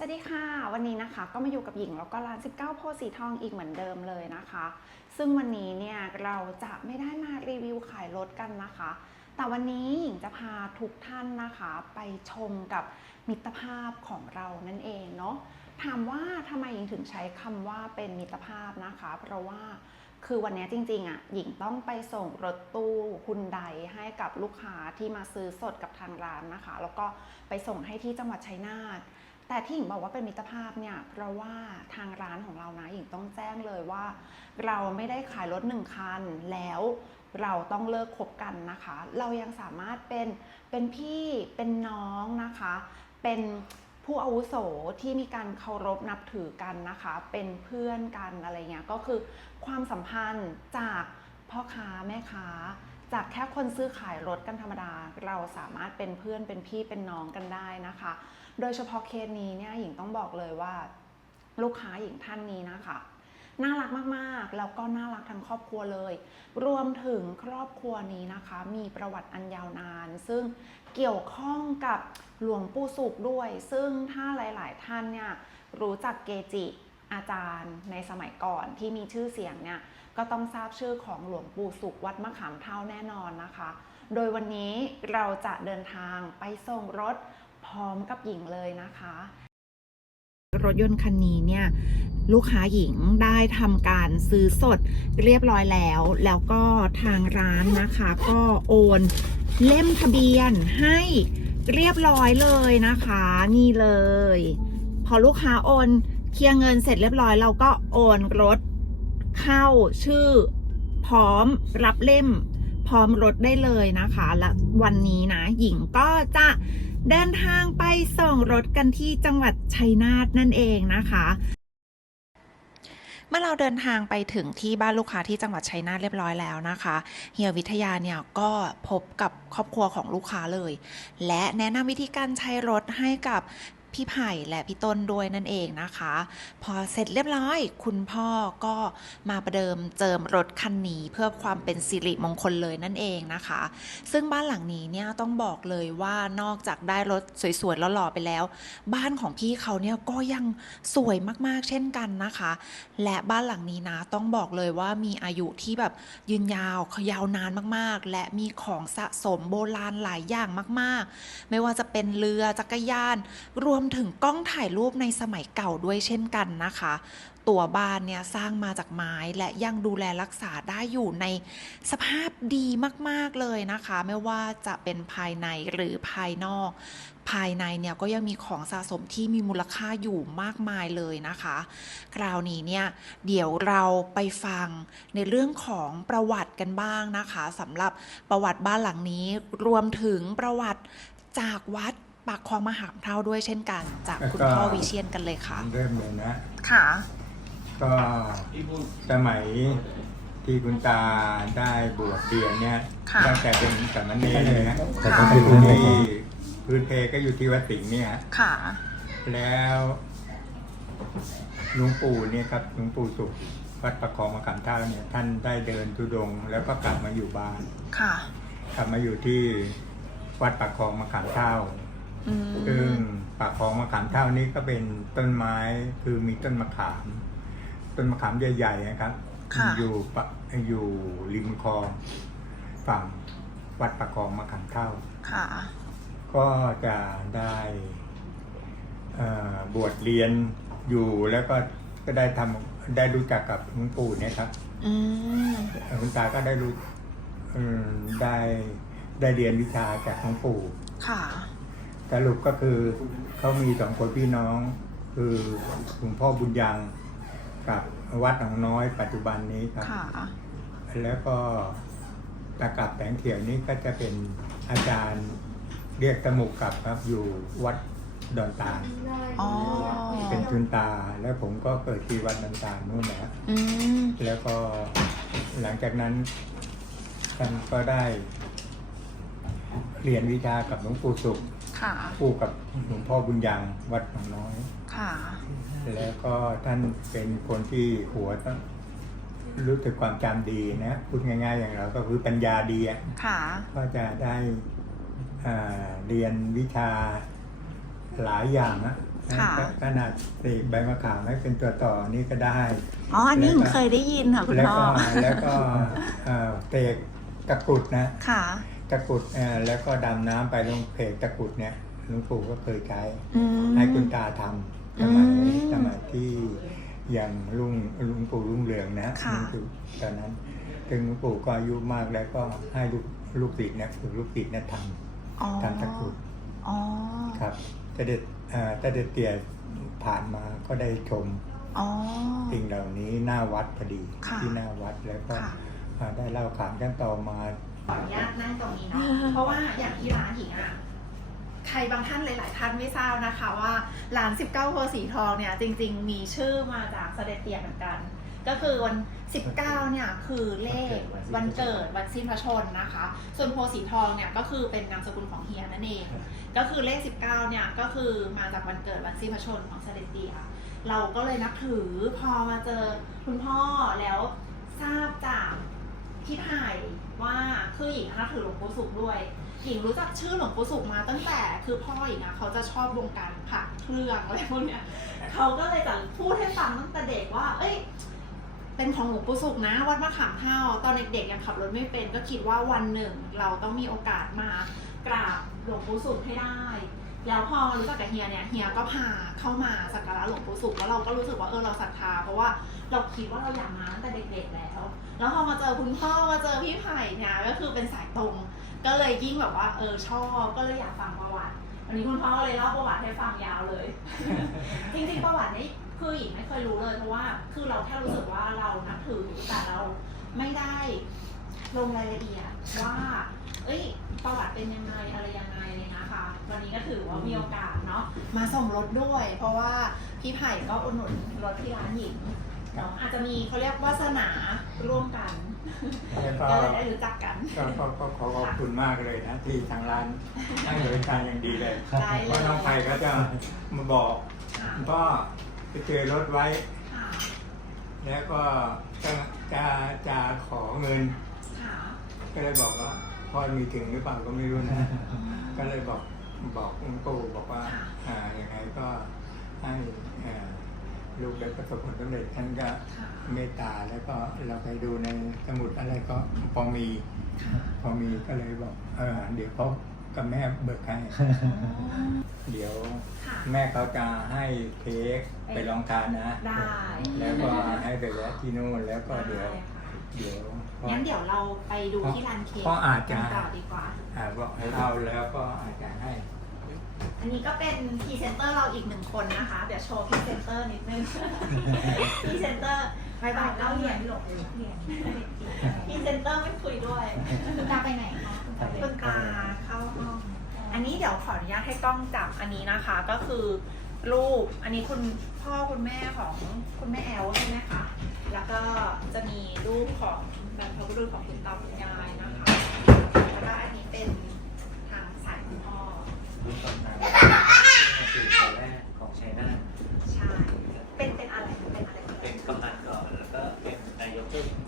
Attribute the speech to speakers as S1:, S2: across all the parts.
S1: สวัสดีค่ะ วันนี้นะคะก็มาอยู่กับหญิงแล้วก็ร้าน 19 โพสีทองอีกเหมือนเดิมเลยนะคะ ซึ่งวันนี้เนี่ยเราจะไม่ได้มารีวิวขายรถกันนะคะ แต่วันนี้หญิงจะพาทุกท่านนะคะ ไปชมกับมิตรภาพของเรานั่นเองเนาะถามว่าทำไมหญิงถึงใช้คำว่าเป็นมิตรภาพนะคะ เพราะว่าคือวันนี้จริงๆอะหญิงต้องไปส่งรถตู้ฮุนไดให้กับลูกค้าที่มาซื้อสดกับทางร้านนะคะ แล้วก็ไปส่งให้ที่จังหวัดชัยนาท แต่ที่หญิงบอกว่าเป็นมิตรภาพเนี่ย เพราะว่าทางร้านของเรานะหญิงต้องแจ้งเลยว่า เราไม่ได้ขายรถหนึ่งคันแล้วเราต้องเลิกคบกันนะคะ เรายังสามารถเป็นเป็นพี่เป็นน้องนะคะ เป็นผู้อาวุโสที่มีการเคารพนับถือกันนะคะ เป็นเพื่อนกันอะไรเงี้ยก็คือความสัมพันธ์จากพ่อค้าแม่ค้า จากแค่คนซื้อขายรถกันธรรมดา เราสามารถเป็นเพื่อนเป็นพี่เป็นน้องกันได้นะคะ โดยเฉพาะเคสนี้เนี่ยหญิงต้องบอกเลยว่า ลูกค้าหญิงท่านนี้นะคะน่ารักมากๆ แล้วก็น่ารักทั้งครอบครัวเลย รวมถึงครอบครัวนี้นะคะ มีประวัติอันยาวนาน ซึ่งเกี่ยวข้องกับหลวงปู่สุขด้วย ซึ่งถ้าหลาย ๆ ท่านเนี่ยรู้จักเกจิอาจารย์ในสมัยก่อนที่มีชื่อเสียงเนี่ยก็ต้องทราบชื่อของหลวงปู่สุขวัดมะขามเท่าแน่นอนนะคะ โดยวันนี้เราจะเดินทางไปส่งรถ พร้อมกับหญิงเลยนะคะ รถยนต์คันนี้เนี่ยลูกค้าหญิงได้ทำการซื้อสดเรียบร้อยแล้ว แล้วก็ทางร้านนะคะ ก็โอนเล่มทะเบียนให้เรียบร้อยเลยนะคะ นี่เลย พอลูกค้าโอนเคลียร์เงินเสร็จเรียบร้อย เราก็โอนรถเข้าชื่อ พร้อมรับเล่ม พร้อมรถได้เลยนะคะ และวันนี้นะ หญิงก็จะ เดินทางไปส่งรถกันที่จังหวัดชัยนาทนั่นเองนะคะเมื่อเราเดินทางไปถึงที่บ้านลูกค้าที่จังหวัดชัยนาทเรียบร้อยแล้วนะคะเฮียวิทยาเนี่ยก็พบกับครอบครัวของลูกค้าเลย และแนะนำวิธีการใช้รถให้กับ พี่ไผ่และพี่ต้นด้วยนั่นเองนะคะ พอเสร็จเรียบร้อย คุณพ่อก็มาประเดิมเจิมรถคันนี้เพื่อความเป็นสิริมงคลเลยนั่นเองนะคะ ซึ่งบ้านหลังนี้เนี่ยต้องบอกเลยว่านอกจากได้รถสวยๆแล้วหล่อๆไปแล้ว บ้านของพี่เขาเนี่ยก็ยังสวยมากๆเช่นกันนะคะ และบ้านหลังนี้นะต้องบอกเลยว่ามีอายุที่แบบยืนยาวยาวนานมากๆ และมีของสะสมโบราณหลายอย่างมาก ๆ ไม่ว่าจะเป็นเรือจักรยานรวมถึงกล้องถ่ายรูปในสมัยเก่าด้วยเช่นกันนะคะ ตัวบ้านเนี่ยสร้างมาจากไม้และยังดูแลรักษาได้อยู่ในสภาพดีมากๆเลยนะคะ ไม่ว่าจะเป็นภายในหรือภายนอก ภายในเนี่ยก็ยังมีของสะสมที่มีมูลค่าอยู่มากมายเลยนะคะ คราวนี้เนี่ยเดี๋ยวเราไปฟังในเรื่องของประวัติกันบ้างนะคะสำหรับประวัติบ้านหลังนี้รวมถึงประวัติจากวัด ปากคลองมหาเท่าด้วยเช่นกัน จากคุณพ่อวิเชียนกันเลยค่ะ
S2: เริ่มเลยนะ
S1: ค่ะ
S2: ก็สมัยที่คุณตาได้บวชเรียนเนี่ย
S1: ค่ะ
S2: ตั้งแต่เป็นสามเณรเลยนะ
S1: ค่ะ
S2: ก็อยู่ที่พื้นเพก็อยู่ที่วัดสิงห์เนี่ย
S1: ค่ะ
S2: แล้วหลวงปู่เนี่ยครับหลวงปู่สุขวัดประคองมะขามเท่าเนี่ย ท่านได้เดินทุดงค์แล้วก็กลับมาอยู่บ้าน
S1: ค่ะ
S2: กลับมาอยู่ที่วัดปากคลองมะขามเท่า
S1: อืม
S2: ซึ่งปากคลองมะขามเท่านี้ก็เป็นต้นไม้คือมีต้นมะขาม ต้นมะขามใหญ่ๆนะครับ
S1: ค่ะ
S2: อยู่ปะอยู่ริมคลองฝั่งวัดปากคลองมะขามเท่า
S1: ค่ะ
S2: ก็จะได้เอ่อบวชเรียนอยู่แล้วก็ก็ได้ทำได้รู้จักกับหลวงปู่เนี่ยครับ
S1: อืม
S2: คุณตาก็ได้รู้เอ่อได้ได้เรียนวิชาจากหลวงปู่
S1: ค่ะ
S2: สรุปก็คือเขามีสองคนพี่น้อง คือหลวงพ่อบุญยังกับวัดหนองน้อยปัจจุบันนี้ครับ
S1: ค่ะ
S2: แล้วก็ตากับแสงเขียวนี้ก็จะเป็นอาจารย์เรียกตะหมุกกับครับอยู่วัดดอนตาล
S1: อ๋อ
S2: เป็นทุนตาแล้วผมก็เกิดที่วัดดอนตาลนู่นแหละ
S1: อืม
S2: แล้วก็หลังจากนั้นท่านก็ได้เรียนวิชากับหลวงปู่สุข
S1: ค่ะ
S2: คู่กับหลวงพ่อบุญยังวัดหนองน้อย
S1: ค่ะ
S2: แล้วก็ท่านเป็นคนที่หัวต้องรู้สึกความจำดีนะพูดง่าย ๆ อย่างเราก็คือปัญญาดีอะ
S1: ค่ะ
S2: ก็จะได้อ่าเรียนวิชาหลายอย่างนะ
S1: ค่ะ
S2: ขนาดตีกใบมะขามให้เป็นตัวต่อนี่ก็ได้
S1: อ๋อ อันนี้
S2: แล้วก็
S1: หนูเคยได้ยินค่ะคุณ
S2: แล้ว
S1: พ่อ
S2: ก็แล้วก็เอ่อเตกตะกรุดนะ
S1: ค่ะ
S2: ตะกรุดเอ่อแล้วก็ดำน้ำไปลงเพกตะกรุดเนี่ยหลวงปู่ก็เคยใช้
S1: อืม
S2: ให้คุณตาทำสมัย
S1: อืม
S2: สมัยที่ยังลุงลุงปู่ลุงเหลืองนะ
S1: ค่ะ
S2: ลุงปู่ตอนนั้นถึงหลวงปู่ก็อายุมากแล้วก็ให้ลูกลูกศิษย์เนี่ยฝึกลูกศิษย์เนี่ยท
S1: อ๋อำ
S2: ทำตะกรุด
S1: อ๋อ
S2: ครับแต่เด็ดเอ่อแต่เด็ดเตี่ยผ่านมาก็ได้ชม
S1: อ๋อ
S2: สิ่งเหล่านี้หน้าวัดพอดี
S1: ค่ะ
S2: ที่หน้าวัดแล้วก็
S1: ค่ะ
S2: อ่าได้เล่าขานกันต่อมา
S1: ขออนุญาตนั่งตรงนี้เนาะ เพราะว่าอย่างที่ร้านหญิงอะใครบางท่านหลาย ๆ ท่านไม่ทราบนะคะว่าร้าน 19โพสีทองเนี่ยจริง ๆ มีชื่อมาจากเสด็จเตี่ยเหมือนกัน ก็คือวัน 19 เนี่ยคือเลขวันเกิดวันสิ้นพระชนม์นะคะ ส่วนโพสีทองเนี่ยก็คือเป็นนามสกุลของเฮียนั่นเอง ก็คือเลข 19 เนี่ยก็คือมาจากวันเกิดวันสิ้นพระชนม์ของเสด็จเตี่ยเราก็เลยนับถือพอมาเจอคุณพ่อแล้วทราบจาก พี่ไผ่ว่าคือหญิงนับถือหลวงปู่สุขด้วย หญิงรู้จักชื่อหลวงปู่สุขมาตั้งแต่คือพ่อหญิงอะเขาจะชอบวงการผักเครื่องอะไรพวกเนี้ยเขาก็เลยจะพูดให้ฟังตั้งแต่เด็กว่า เอ้ย เป็นของหลวงปู่สุขนะ วัดมะขามเท่าตอนเด็กๆยังขับรถไม่เป็น ก็คิดว่าวันหนึ่ง เราต้องมีโอกาสมากราบหลวงปู่สุขให้ได้ แล้วพอมารู้จักกับเฮียเนี่ยเฮียก็พาเข้ามาสักการะหลวงปู่สุขแล้วเราก็รู้สึกว่าเออเราศรัทธาเพราะว่าเราคิดว่าเราอยากมาตั้งแต่เด็กๆแล้ว แล้วพอมาเจอคุณพ่อมาเจอพี่ไผ่เนี่ยก็คือเป็นสายตรง ก็เลยยิ่งแบบว่าเออชอบก็เลยอยากฟังประวัติวันนี้คุณพ่อก็เลยเล่าประวัติให้ฟังยาวเลย จริงๆประวัตินี้คือหญิงไม่เคยรู้เลยเพราะว่า คือเราแค่รู้สึกว่าเรานับถือแต่เราไม่ได้ลงรายละเอียดว่า เอ้ยประวัติเป็นยังไงอะไรยังไงเลยนะคะวันนี้ก็ถือว่ามีโอกาสเนาะมาส่งรถด้วย เพราะว่าพี่ไผ่ก็อุดหนุนรถที่ร้านหญิงเนาะอาจจะมีเขาเรียกวาสนาร่วมกัน
S2: แล้วก็
S1: ก็เลยได้รู้จักกัน
S2: ก็ก็ก็ขอขอบคุณมากเลยนะ ที่ทางร้านให้บริการอย่างดีเลย
S1: ได้เลย
S2: เพราะน้องไผ่ก็จะมาบอก
S1: ค่ะ
S2: ก็ไปเจอรถไว้
S1: ค่ะ
S2: แล้วก็จะจะจะขอเงิน
S1: ค่ะ
S2: ก็เลยบอกว่า พ่อมีถึงหรือเปล่าก็ไม่รู้นะ ก็เลยบอกบอกคุณปู่บอกว่า
S1: ค่ะ
S2: อ่ายังไงก็ให้อ่าลูกได้ประสบผลสำเร็จท่านก็
S1: ค่ะ
S2: เมตตาแล้วก็เราไปดูในสมุดอะไรก็พอมี พอมีก็เลยบอกเออเดี๋ยวเขากับแม่เบิกให้เดี๋ยว
S1: ค่ะ
S2: แม่เขาจะให้เค้กไปลองทานนะ
S1: ได้
S2: แล้วก็ให้ไปแวะที่นู่นแล้วก็เดี๋ยว
S1: ได้ค่ะ
S2: เดี๋ยวพอ
S1: งั้นเดี๋ยวเราไปดูที่ร้านเค้ก
S2: เพราะอาจจะ
S1: กันต่อดีกว่า
S2: อ่าบอกให้เราแล้วก็อาจจะให้
S1: อันนี้ก็เป็นพรีเซนเตอร์เราอีกหนึ่งคนนะคะ เดี๋ยวโชว์พรีเซนเตอร์นิดนึง พรีเซนเตอร์บายบายเล่าเหรียญหลบเหรียญพรีเซนเตอร์ไม่คุยด้วย
S3: คุณตาไปไหนคะคุณตาไป
S1: คุณตาเข้าห้อง อันนี้เดี๋ยวขออนุญาตให้กล้องจับอันนี้นะคะ ก็คือ รูป อันนี้คุณพ่อคุณแม่ของคุณแม่แอลใช่ไหมคะ แล้วก็จะมีรูปของบรรพบุรุษของคุณตาคุณยายนะคะ แล้วก็อันนี้เป็นทางสายคุณพ่อ
S4: รุ่นตำนานคือคนแรกของชัยนาท
S1: ใช่ เป็นเป็นอะไร เป็นอะไร
S4: เป็นกำนันก่อนแล้วก็เป็นนายกเทศมนตรี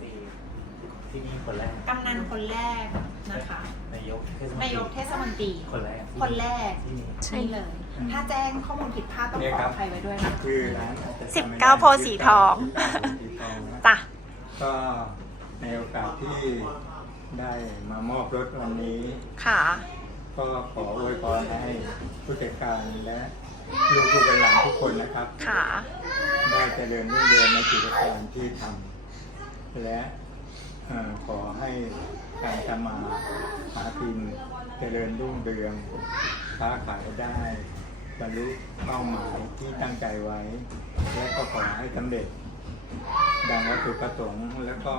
S4: ที่นี่คนแรก
S1: กำนันคนแรกนะคะ
S4: นายกเทศมนตรี
S1: นายกเทศมนตรี
S4: คนแรก
S1: คนแรก
S4: ที่นี่
S1: นี่เลยถ้าแจ้งข้อมูลผิดพลาดต้องขออภัยไว้ด้วยนะ
S2: คือร้าน
S1: สิบเก้าโพธิ์สีทอง
S2: สีทองนะ
S1: จ้ะ
S2: ก็ในโอกาสที่ได้มามอบรถวันนี้
S1: ค่ะ
S2: ก็ขออวยพรให้ผู้จัดการและลูกผู้เป็นหลานทุกคนนะครับ
S1: ค่ะ
S2: ได้เจริญรุ่งเรืองในกิจการที่ทำและเอ่อ ขอให้การทำมาหากินเจริญรุ่งเรืองค้าขายได้บรรลุเป้าหมายที่ตั้งใจไว้ และก็ขอให้สำเร็จ ดังวัตถุประสงค์แล้วก็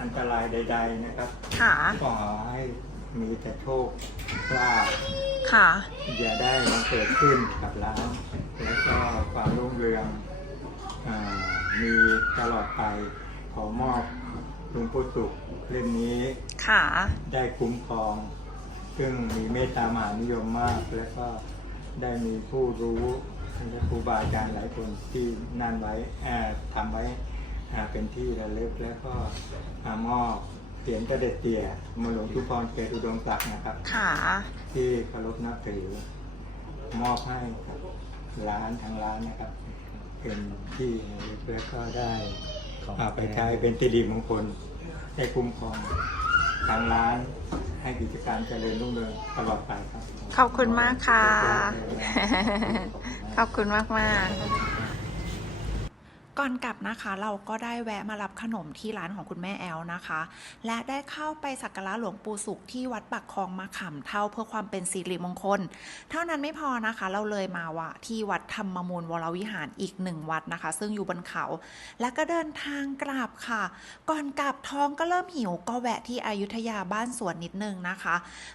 S2: อันตรายใด ๆ นะครับ
S1: ค่ะ
S2: ขอให้มีแต่โชคลาภ
S1: ค่ะ
S2: อย่าได้บังเกิดขึ้นกับร้านแล้วก็ความรุ่งเรืองอามีตลอดไปขอมอบ หลุงปู่สุขเล่มนี้
S1: ค่ะ
S2: ได้คุ้มครอง ซึ่งมีเมตตามหานิยมมาก แล้วก็ได้มีผู้รู้และครูบาอาจารย์หลายคนที่นั่นไว้เอ่อทำไว้อ่าเป็นที่ระลึกแล้วก็มามอบเสียงกระเด็ดเตี่ยมาหลวงทุพรเกตอุดมศักดิ์นะครับ
S1: ค่ะ
S2: ที่เคารพนับถือมอบให้ครับร้านทางร้านนะครับ เป็นที่เพื่อก็ได้ เอาไปใช้เป็นสิริมงคลได้คุ้มครองทางร้านให้กิจการเจริญรุ่งเรืองตลอดไปครับ
S1: ขอบคุณมากค่ะ ขอบคุณมากมากๆ ก่อนกลับนะคะเราก็ได้แวะมารับขนมที่ร้านของคุณแม่แอลนะคะ และได้เข้าไปสักการะหลวงปู่สุขที่วัดปักคลองมาขำเท่าเพื่อความเป็นสิริมงคล เท่านั้นไม่พอนะคะ เราเลยมาวะที่วัดธรรมมูลวรวิหารอีกหนึ่งวัดนะคะ ซึ่งอยู่บนเขา และก็เดินทางกลับค่ะ ก่อนกลับท้องก็เริ่มหิวก็แวะที่อยุธยาบ้านสวนนิดนึงนะคะ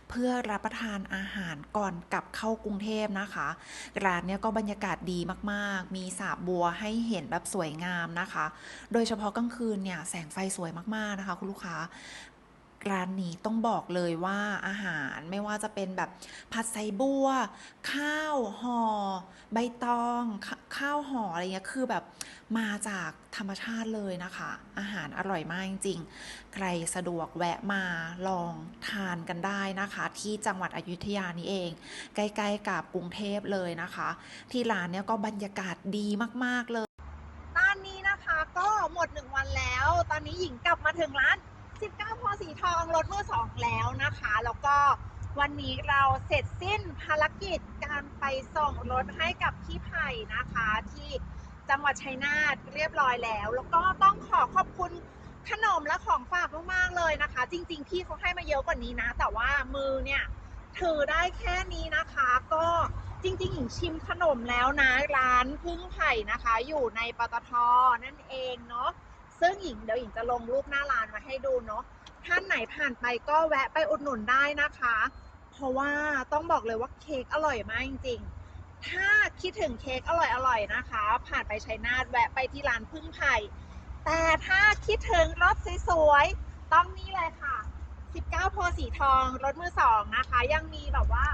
S1: เพื่อรับประทานอาหารก่อนกลับเข้ากรุงเทพนะคะร้านเนี้ยก็บรรยากาศดีมากๆ มีสระบัวให้เห็นแบบสวยงามนะคะ โดยเฉพาะกลางคืนเนี่ยแสงไฟสวยมากๆนะคะ คุณลูกค้าร้านนี้ต้องบอกเลยว่าอาหารไม่ว่าจะเป็นแบบผัดไซบัว ข้าวห่อใบตองขข้าวห่ออะไรเงี้ยคือแบบมาจากธรรมชาติเลยนะคะ อาหารอร่อยมากจริงๆ ใครสะดวกแวะมาลองทานกันได้นะคะ ที่จังหวัดอยุธยานี่เอง ใกล้ๆกับกรุงเทพเลยนะคะ ที่ร้านเนี้ยก็บรรยากาศดีมากๆเลย ตอนนี้นะคะก็ หมดหนึ่งวันแล้ว ตอนนี้หญิงกลับมาถึงร้าน 19พอสีทองรถมือสองแล้วนะคะ แล้วก็วันนี้เราเสร็จสิ้นภารกิจการไปส่งรถให้กับพี่ไผ่นะคะ ที่จังหวัดชัยนาทเรียบร้อยแล้ว แล้วก็ต้องขอขอบคุณขนมและของฝากมากๆเลยนะคะ จริง ๆ พี่เขาให้มาเยอะกว่านี้นะ แต่ว่ามือเนี่ยถือได้แค่นี้นะคะก็ จริงๆหญิงชิมขนมแล้วนะร้านพึ่งไผ่นะคะ อยู่ในปตทนั่นเองเนาะซึ่งหญิงเดี๋ยวหญิงจะลงรูปหน้าร้านมาให้ดูเนาะท่านไหนผ่านไปก็แวะไปอุดหนุนได้นะคะ เพราะว่าต้องบอกเลยว่าเค้กอร่อยมากจริงๆ ถ้าคิดถึงเค้กอร่อยๆนะคะ ผ่านไปชัยนาทแวะไปที่ร้านพึ่งไผ่แต่ถ้าคิดถึงรถสวยๆต้องนี่เลยค่ะ 19โพสีทองรถมือสองนะคะ ยังมีแบบว่า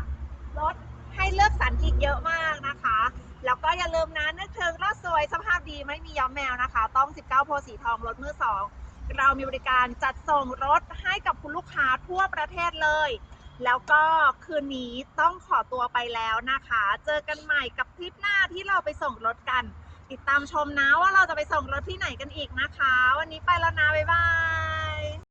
S1: รถ ให้เลือกสรรอีกเยอะมากนะคะ แล้วก็อย่าลืมนะนึกถึงรถสวยสภาพดีไม่มีย้อมแมวนะคะ ต้อง 19 โพสีทองรถมือสองเรามีบริการจัดส่งรถให้กับคุณลูกค้าทั่วประเทศเลย แล้วก็คืนนี้ต้องขอตัวไปแล้วนะคะ เจอกันใหม่กับคลิปหน้าที่เราไปส่งรถกัน ติดตามชมนะว่าเราจะไปส่งรถที่ไหนกันอีกนะคะ วันนี้ไปแล้วนะ บ๊ายบาย